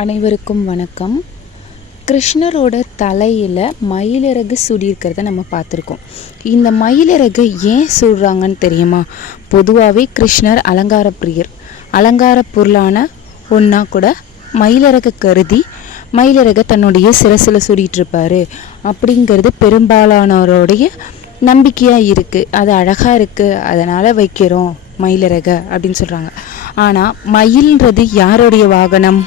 அனைவருக்கும் வணக்கம். கிருஷ்ணரோட தலையில் மயிலிறகு சுடியிருக்கிறத நம்ம பார்த்துருக்கோம். இந்த மயிலிறகு ஏன் சுடுறாங்கன்னு தெரியுமா? பொதுவாகவே கிருஷ்ணர் அலங்கார பிரியர். அலங்கார பொருளான ஒன்றா கூட மயிலிறகு கருதி மயிலிறகை தன்னுடைய சிரசில் சுடிட்டுருப்பாரு அப்படிங்கிறது பெரும்பாலானவருடைய நம்பிக்கையாக இருக்குது அது அழகாக இருக்குது அதனால் வைக்கிறோம் மயிலிறக அப்படின்னு சொல்கிறாங்க ஆனால் மயில்ன்றது யாருடைய வாகனம்?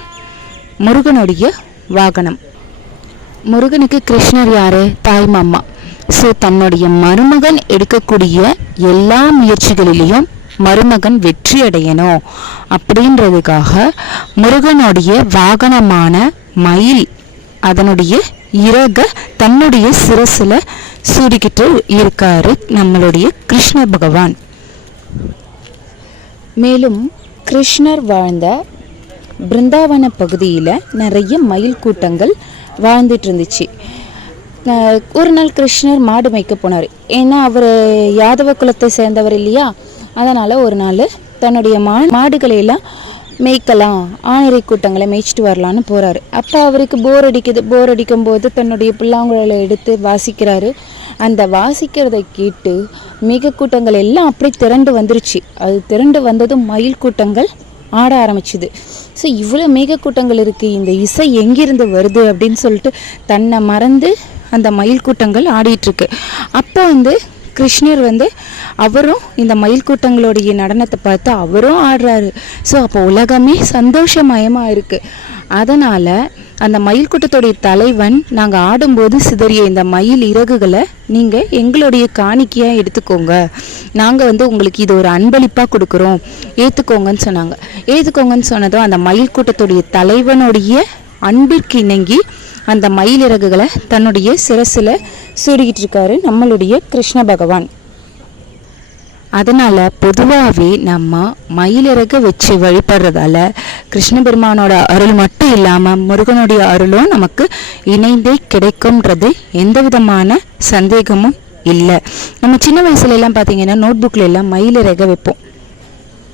முருகனுடைய வாகனம். முருகனுக்கு கிருஷ்ணர் யாரு? தாய் மாமா. ஸோ தன்னுடைய மருமகன் எடுக்கக்கூடிய எல்லா முயற்சிகளிலையும் மருமகன் வெற்றி அடையணும். அப்படின்றதுக்காக முருகனுடைய வாகனமான மயில் அதனுடைய இறக தன்னுடைய சிரசில் சூடிக்கிட்டு இருக்காரு நம்மளுடைய கிருஷ்ண பகவான். மேலும் கிருஷ்ணர் வாழ்ந்த பிருந்தாவன பகுதியில் நிறைய மயில் கூட்டங்கள் வாழ்ந்துட்டு இருந்துச்சு. ஒரு நாள் கிருஷ்ணர் மாடு மேய்க்க போனார். ஏன்னா அவர் யாதவ குலத்தை சேர்ந்தவர் இல்லையா? அதனால் ஒரு நாள் தன்னுடைய மா மாடுகளை எல்லாம் மேய்க்கலாம் ஆணிரை கூட்டங்களை மேய்ச்சிட்டு வரலான்னு போகிறாரு அப்போ அவருக்கு போர் அடிக்குது. போர் அடிக்கும் போது தன்னுடைய புல்லாங்குழலை எடுத்து வாசிக்கிறாரு. அந்த வாசிக்கிறதை கேட்டு மிக கூட்டங்கள் எல்லாம் அப்படி திரண்டு வந்துருச்சு. அது திரண்டு வந்ததும் மயில் கூட்டங்கள் ஆட ஆரம்பிச்சுது. ஸோ இவ்வளோ மேகக்கூட்டங்கள் இருக்குது இந்த இசை எங்கிருந்து வருது அப்படின்னு சொல்லிட்டு தன்னை மறந்து அந்த மயில் கூட்டங்கள் ஆடிட்டுருக்கு. அப்போ வந்து கிருஷ்ணர் வந்து அவரும் இந்த மயில் கூட்டங்களுடைய நடனத்தை பார்த்து அவரும் ஆடுறாரு. ஸோ அப்போ உலகமே சந்தோஷமயமாக இருக்குது அதனால் அந்த மயில் கூட்டத்துடைய தலைவன் நாங்கள் ஆடும்போது சிதறிய இந்த மயில் இறகுகளை நீங்கள் எங்களுடைய காணிக்கையாக எடுத்துக்கோங்க. நாங்கள் வந்து உங்களுக்கு இது ஒரு அன்பளிப்பாக கொடுக்குறோம். ஏற்றுக்கோங்கன்னு சொன்னாங்க. ஏற்றுக்கோங்கன்னு சொன்னதும் அந்த மயில் கூட்டத்துடைய தலைவனுடைய அன்பிற்கு இணங்கி அந்த மயில் இறகுகளை தன்னுடைய சிரசில் சூடிக்கிட்டு இருக்காரு நம்மளுடைய கிருஷ்ண பகவான். அதனால் பொதுவாகவே நம்ம மயிலிறகு வச்சு வழிபடுறதால கிருஷ்ண பெருமானோட அருள் மட்டும் இல்லாமல் முருகனுடைய அருளும் நமக்கு இணைந்தே கிடைக்கும்ன்றது எந்த விதமான சந்தேகமும் இல்லை. நம்ம சின்ன வயசுல எல்லாம் பார்த்தீங்கன்னா நோட்புக்கில் எல்லாம் மயிலிறக வைப்போம்.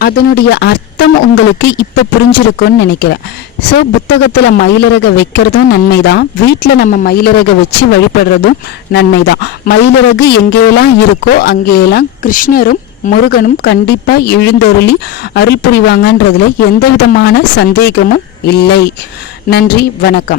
அதனுடைய அர்த்தம் உங்களுக்கு இப்போ புரிஞ்சிருக்கும்னு நினைக்கிறேன். ஸோ புத்தகத்தில் மயிலிறக வைக்கிறதும் நன்மை தான் வீட்டில் நம்ம மயிலிறக வச்சு வழிபடுறதும் நன்மை தான் மயிலிறகு எங்கேயெல்லாம் இருக்கோ அங்கேயெல்லாம் கிருஷ்ணரும் முருகனும் கண்டிப்பாக எழுந்தருளி அருள் புரிவாங்கன்றதுல எந்த விதமான சந்தேகமும் இல்லை. நன்றி வணக்கம்.